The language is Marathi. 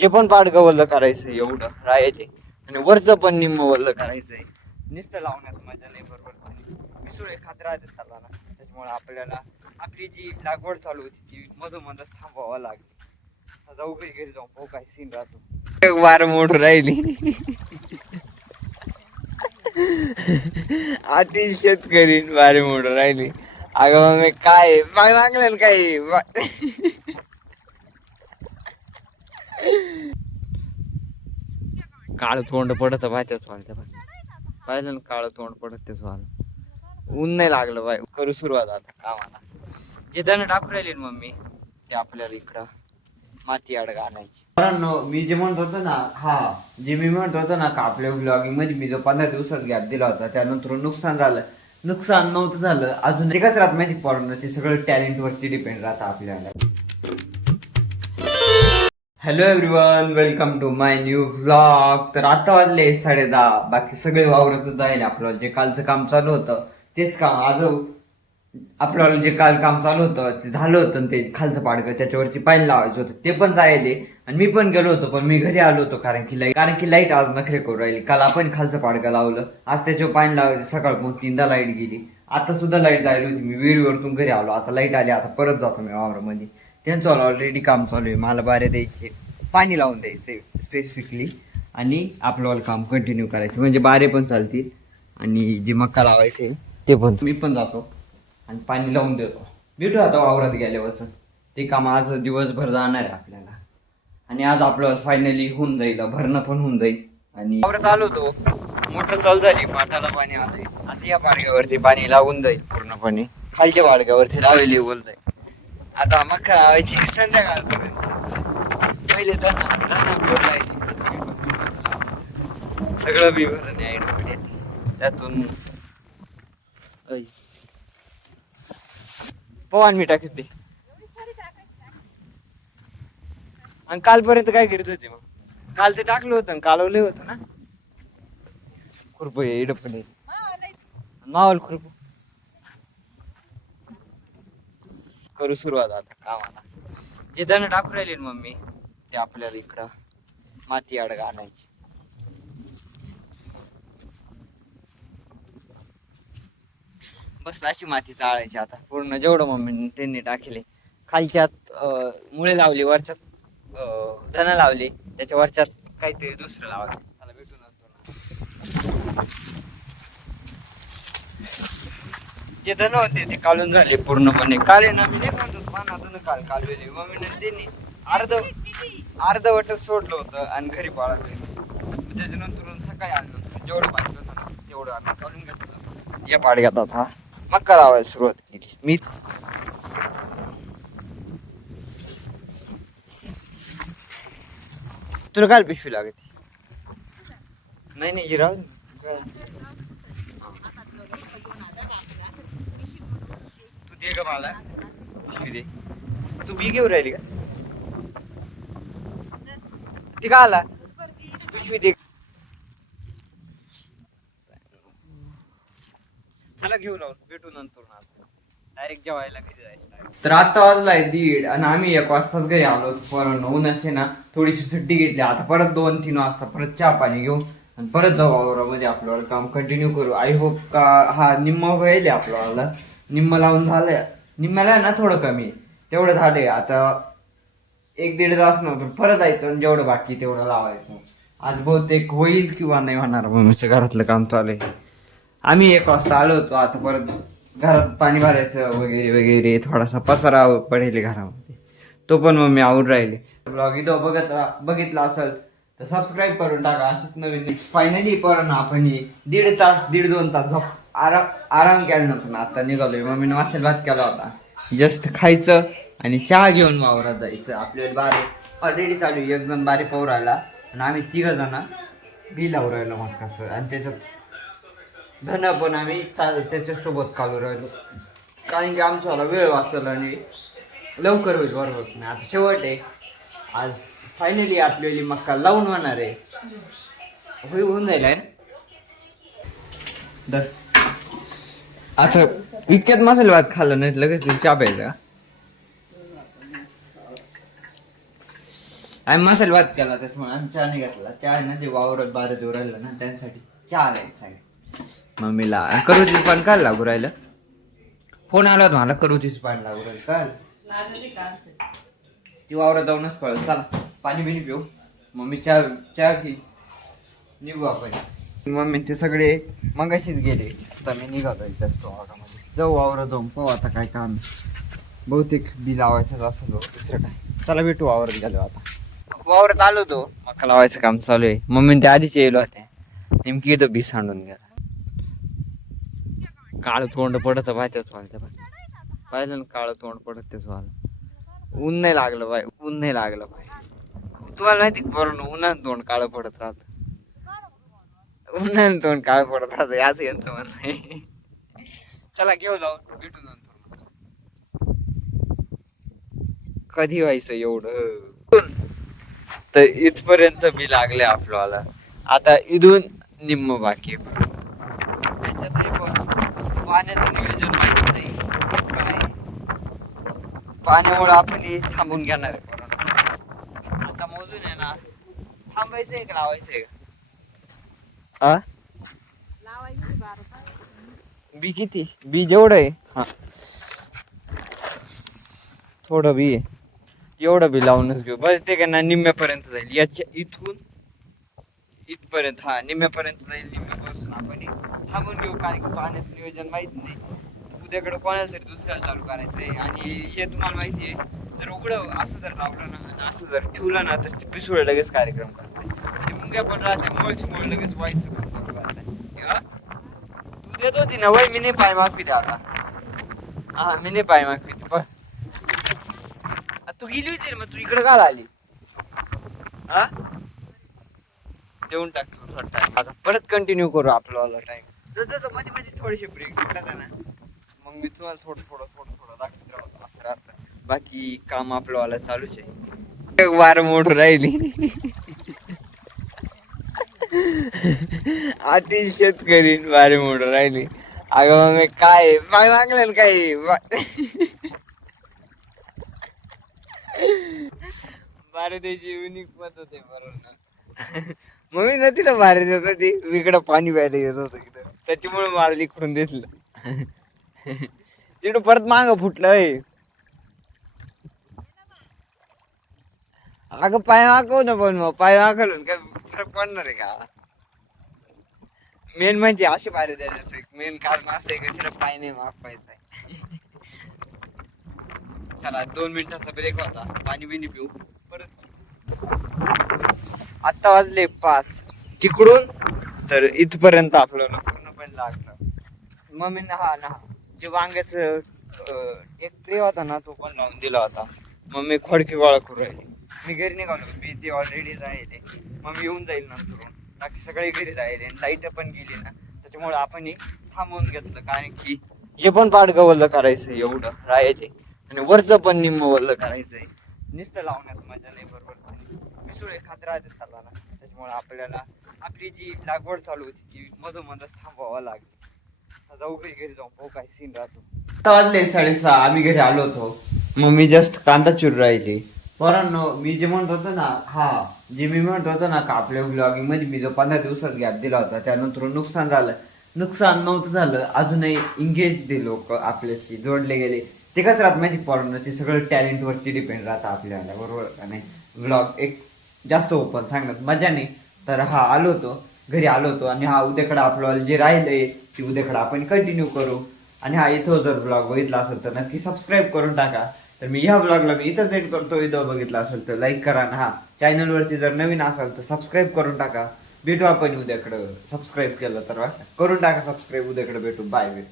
जे पण पाडगं वल्ल करायचं एवढं राहायचे आणि वरचं पण निम्म वल्ल करायचंय. नुसतं लावण्यात मजा नाही, बरोबर मिसुळे खात राहते त्याला ना, त्याच्यामुळे आपल्याला आपली जी लागवड चालू होती ती मधोमधच थांबवावं लागली. जाऊ घरी जाऊ हो काय सीन राहतो. वार मोड राहिली. आधी शेतकरी वारे मोड राहिली. अगं मग काय माय मागलं काय. काळ तोंड पडत पाहिजेच वालत्या पाहिलं ना, काळ तोंड पडत तेच वाल. ऊन नाही लागलं बाय, करू सुरुवात आता कामाला. जे धन टाकू राहिले मम्मी ते आपल्याला इकडं माती अडगा आणायची. मी जे म्हणत होतो ना, जे मी म्हणत होतो ना का आपल्या ब्लॉगिंग मध्ये मी जो 15 दिवसात गॅप दिला होता त्यानंतर नुकसान झालं. नुकसान नव्हतं झालं अजून एकच राहत माहिती पडणं, ते सगळं टॅलेंट वरती डिपेंड राहतं आपल्याला. Hello everyone, welcome to my new vlog. तर आता वाजले 10:30. बाकी सगळे वावरतच जाईल. आपलं जे कालचं काम चालू होतं तेच काम आज आपल्याला जे काल काम चालू होतं ते झालं होतं. ते खालचं पाडगं त्याच्यावरती पाणी लावायचं होतं ते पण जायले. आणि मी पण गेलो होतो पण मी घरी आलो होतो कारण की लाईट आज नखरे करू राहिली. काल आपण खालचं पाडगं लावलं, आज त्याच्यावर पाणी लावायचं. सकाळपासून 3दा लाईट गेली, आता सुद्धा लाईट जायला होती. मी विहिरीवरतून घरी आलो, आता लाईट आली, आता परत जातो मी वावरामध्ये. त्यांचं ऑलरेडी काम चालू आहे. मला बारे द्यायचे, पाणी लावून द्यायचे स्पेसिफिकली, आणि आपलं काम कंटिन्यू करायचं म्हणजे बारे पण चालतील आणि जे मक्का लावायचे ते पण. मी पण जातो आणि पाणी लावून देतो. भेटू आता वावरात गेल्यावरच. ते काम आज दिवसभर जाणार आहे आपल्याला आणि आज आपलं फायनली होऊन जाईल, भरणं पण होऊन जाईल. आणि वावरात आलो होतो, मोटर चालू झाली, पाटाला पाणी आलंय. आता या पाडग्यावरती पाणी लागून जाईल पूर्णपणे. खालच्या पाडग्यावरती लावलेली बोल जाईल. आता मक्का लावायची संध्याकाळपर्यंत. पहिले सगळं बी भरण त्यातून पवान मी टाकत ते. आणि कालपर्यंत काय करीत होते मग? काल ते टाकलं होतं, कालवलं होतं ना खुरप इडपणे मावल खुरप. करू सुरुवात आता कामाला. जे धन टाकू राहिले मम्मी ते आपल्याला इकडं माती अडगा आणायची. बस अशी माती चाळायची आता पूर्ण, जेवढं मम्मी त्यांनी टाकले. खालच्यात मुळे लावली, वरच्यात धन लावली, त्याच्या वरच्यात काहीतरी दुसरं लावायचं. मला भेटून जे धन होते ते काढून झाले पूर्णपणे. काल आहे ना, मी नाही म्हणतो पानात काल कालवेले मम्मी त्यांनी अर्धवटच सोडलं होतं आणि घरी पाळलं. त्याच्यानंतर सकाळी आलं जेवढं पाहिजे होतं तेवढं आम्ही काढून घेतलं. या पाडग्यात आता मक्का लावायला सुरुवात केली मी. तुला काय पिशवी लागते? नाही राहू तू दे ग मला पिशवी दे. तू बी घेऊन राहिली का? ती का आला पिशवी दे. चला घेऊ लावून भेटू नंतर डायरेक्ट जेवायला घरी जायचं. तर आता वाजलाय 1:30 आणि आम्ही 1 वाजताच घरी आलो. परत उन्हाचे ना थोडीशी सुट्टी घेतली. आता परत 2-3 वाजता परत चहा पाणी घेऊ आणि परत जाऊ वावरामध्ये आपल्याला काम कंटिन्यू करू. आय होप का हा निम्मा व्हायला आपल्याला. निम्म लावून झालंय, निम्म्याला ना थोडं कमी तेवढं झालंय. आता 1-1.5 तास नव्हतं परत जायचं, जेवढं बाकी तेवढं लावायचं. आज बहुतेक होईल किंवा नाही होणार. मम्मीचं घरातलं काम चालू आहे. आम्ही 1 वाजता आलो होतो. आता परत घरात पाणी भरायचं वगैरे वगैरे, थोडासा पसारा पडेल घरामध्ये, तो पण मम्मी आवरून राहिले. ब्लॉग इथं बघितला असेल तर सबस्क्राईब करून टाका. अशीच नवीन फायनली पण आपण 1.5-1.5-2 तास आराम केला नव्हता ना. आता निघालोय. मम्मीने मसाला भात केला होता, जस्ट खायचं आणि चहा घेऊन वावरात जायचं. आपल्याला बारे ऑलरेडी चालू. 1 जण बारे पाहू राहिला आणि आम्ही 3 जण बी लावून राहिलो मक्काचं. आणि त्याच्यात धन पण आम्ही त्याच्यासोबत काढू राहिलो कारण की आमचा वेळ वाचल आणि लवकर होईल. बरोबर नाही? आता शेवट आहे. आज फायनली आपल्याला मक्का लावून होणार आहे. होऊन जाईल आहे दर. आता इतक्यात मसाले भात खाल्ला नाही लगेच चहा प्यायचा. आम्ही मसाले भात केला त्याच्यामुळे आम्ही चहा नाही घेतला. चहा आहे ना जे वावरात बारा देऊ राहिलं ना त्यांसाठी चहा घ्यायचा मम्मीला. करूचीच पाणी काल लागू राहिलं. फोन आला होता मला करूचीच पाणी लागू राहिलं काल. ती वावरात जाऊनच कळलं. चला पाणी बिणी पिऊ. मम्मी चहा की निघू आपण. मम्मी ते सगळे मगाशीच गेले. आता मी निघालो जास्त वावरामध्ये. जाऊ वावरात जाऊन पाहू आता काय काम. बहुतेक बी लावायचं असेल दुसरं काय. चला भेटू वावरात गेलो आता. वावरात आलो होतो मका लावायचं काम चालू आहे. मम्मी ते आधीच येलो होते. नेमकी इथं बी सांडून गेला. काळ तोंड पडत पाहिलं ना काळ तोंड पडत तेच व्हायला. ऊन नाही लागलं बाय. ऊन नाही लागलं बाय. तुम्हाला माहिती बरं उन्हात तोंड काळं पडत राहत. उन्हात तोंड काळं पडत राहत याच यांचं म्हणणं आहे. चला घेऊ जाऊन भेटू नंतर. कधी व्हायचं एवढं. तर इथपर्यंत बी लागले आपल्याला. आता इथून निम्म बाकी पाण्याचं नियोजन माहित नाही काय. पाण्यामुळे आपण थांबून घेणार आहे. आता मोजून आहे ना थांबायचंय का लावायचंय का. बी किती बी जेवढं आहे हा थोडं बी आहे एवढं बी लावूनच घेऊ. बस ते का ना निम्म्यापर्यंत जाईल. याच्या इथून इथपर्यंत हा निम्म्यापर्यंत जाईल. निम्म्यापासून आपण थांबून घेऊ कारण की पाण्याचं नियोजन माहित नाही. उद्याकडे कोणाला तरी दुसऱ्याला चालू करायचंय. आणि हे तुम्हाला माहिती आहे जर उघडं असं जर लावलं ना असं जर ठेवलं ना तर पिसुळे लगेच कार्यक्रम करते. आणि मुंग्या पण राहते मुळची मुळ लगेच व्हायचं तू देत होती ना वय मी नाही पाय मागवी आता. हा मी नाही पाय मागवी पण तू गेली होती मग तू इकडे का आली. हा देऊन टाक टाइम. आता परत कंटिन्यू करू आपला टाइम. जसं मध्ये मध्ये थोडेसे ब्रेक भेटतात ना मग मी तुम्हाला थोडं दाखवत राहतो असं राहतं. बाकी काम आपलं चालूच आहे. वार मोड राहिली. आधी शेतकरी वारे मोड राहिली. अगं मग काय पाय मागलं काय बारे द्यायची युनिक पद्धत आहे बरोबर. मम्मी ना तिला बाहेर देत होती. इकडं पाणी प्यायला येत होतं इकडं त्याच्यामुळे मला लिखून दिसलं. तिकडं परत माग फुटलंय. अगं पाय वाकव ना पण मग पाय वाकवलं काय फरक पडणार आहे का. मेन म्हणजे अशी बाहेर द्यायचं मेन कारण असं आहे का तिला पाय नाही वाकवायचं आहे. चला 2 मिनिटाचा ब्रेक होता. पाणी बिनी पिऊ परत. आता वाजले 5. तिकडून तर इथपर्यंत आपल्याला पूर्णपणे लागलं. मम्मी हा ना जे वांग्याच एक ट्रे होता ना तो पण लावून दिला होता. मम्मी खोडकी गोळा करू राहिली. मी घरी निघालो मी ते ऑलरेडी जायले. मम्मी येऊन जाईल नंतर. बाकी सगळे घरी जायले. लाईट पण गेली ना त्याच्यामुळे आपण थांबवून घेतलं कारण की हे पण पाठ गवलं करायचं एवढं राहायचे आणि वरचं पण निम्म वल्ल करायचंय. नुसतं लावण्यात मजा नाही बरोबर. पिसुळे खात राहते त्याला त्याच्यामुळे आपल्याला आपली जी लागवड चालू होती ती मधोमधच थांबवावं लागली. जाऊ घरी जाऊन पाहू काय सीन राहतो. आता वाजले 6:30. आम्ही घरी आलो होतो. मम्मी जस्ट कांदा चिरून राहिली. पोरांनो मी जे म्हणत होतो ना जे मी म्हणत होतो ना का आपल्या ब्लॉगिंग मध्ये मी जो 15 दिवसात गॅप दिला होता त्यानंतर नुकसान झालं. नुकसान नव्हतं झालं अजूनही इंगेज ते लोक आपल्याशी जोडले गेले. ते कसं राहत माहिती पोरांनो ते सगळं टॅलेंट वरती डिपेंड राहतं आपल्याला बरोबर का नाही. ब्लॉग एक जास्त ओपन सांगण्यात मजा नाही. तर आलो होतो घरी आलो होतो आणि उद्याकडे आपल्याला जे राहिलंय ते उद्याकडे आपण कंटिन्यू करू. आणि इथं जर ब्लॉग बघितला असेल तर नक्की सबस्क्राईब करून टाका. तर मी ह्या ब्लॉगला मी इथं सेंड करतो. व्हिडिओ बघितला असेल तर लाईक करा आणि चॅनलवरती जर नवीन असाल तर सबस्क्राईब करून टाका. भेटू आपण उद्याकडं. सबस्क्राईब केलं तर करून टाका सबस्क्राईब. उद्याकडे भेटू. बाय.